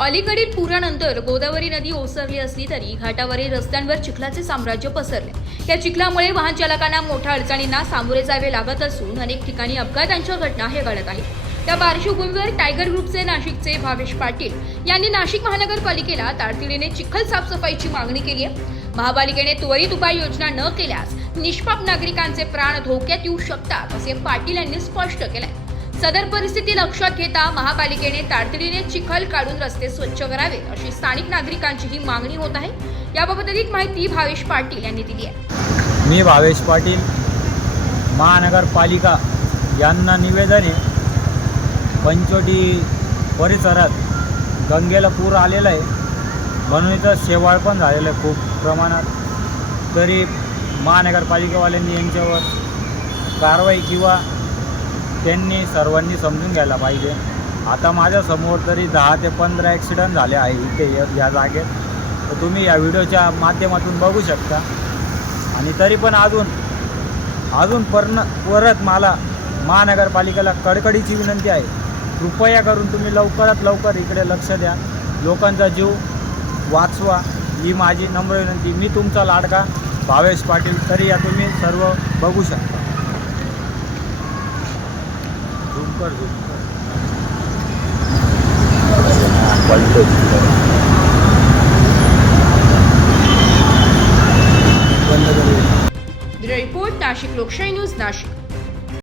अलीकडील पुरानंतर गोदावरी नदी ओसरली असली तरी घाटावरील रस्त्यांवर चिखलाचे साम्राज्य पसरले। या चिखलामुळे वाहन चालकांना मोठ्या अडचणींना सामोरे जावे लागत असून अनेक ठिकाणी अपघातांच्या घटना हे घडत आहेत। त्या पार्श्वभूमीवर टायगर ग्रुपचे नाशिकचे भावेश पाटील यांनी नाशिक महानगरपालिकेला तातडीने चिखल साफसफाईची मागणी केली आहे। महापालिकेने त्वरित उपाययोजना न केल्यास निष्पाप नागरिकांचे प्राण धोक्यात येऊ शकतात असे पाटील यांनी स्पष्ट केले। सदर परिस्थिती लक्षात घेता महापालिकेने तातडीने चिखल काढून रस्ते स्वच्छ करावे अशी स्थानिक नागरिकांची ही मागणी होत आहे। याबाबत अधिक माहिती भावेश पाटील यांनी दिली आहे। मी भावेश पाटील, महानगरपालिका यांना निवेदन आहे, पंचवटी परिसरात गंगेला पूर आलेला आहे, म्हणून इथं शेवाळ पण झालेलं आहे खूप प्रमाणात। तरी महानगरपालिकावाल्यांनी यांच्यावर कारवाई किंवा त्यांनी सर्वांनी समजून घ्यायला पाहिजे। आता माझ्यासमोर तरी 10 ते 15 ॲक्सिडेंट झाले आहे इथे या जागेत, तर तुम्ही या व्हिडिओच्या माध्यमातून बघू शकता। आणि तरी पण अजून परत मला महानगरपालिकेला कडकडीची विनंती आहे, कृपया करून तुम्ही लवकरात लवकर इकडे लक्ष द्या, लोकांचा जीव वाचवा ही माझी नम्र विनंती। मी तुमचा लाडका भावेश पाटील, तरी या तुम्ही सर्व बघू शकता। ब्युरो रिपोर्ट, नाशिक लोकशाही न्यूज, नाशिक।